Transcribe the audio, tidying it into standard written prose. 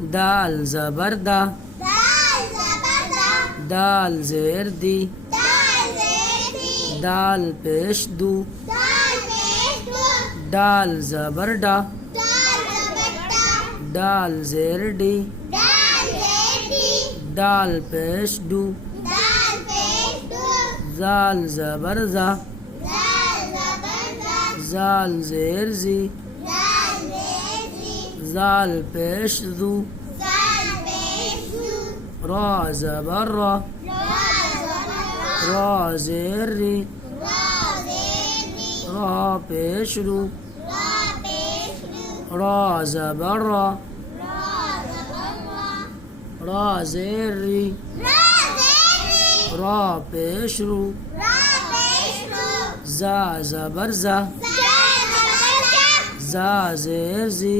दाल ज़बर दा, दाल ज़ेर दी, दाल पेश दू, दाल ज़बर डा, दाल ज़ेर डी, दाल पेश डू, जाल ज़बर ज़ा, जाल ज़ेर ज़ी, जाल पेश ज़ू, रा ज़बर रा, रा ज़ेर री, रा पेश रू, रा ज़बर रा, रा ज़ेर री, रा पेश रू, जा ज़बर ज़ा, जा ज़ेर ज़ी,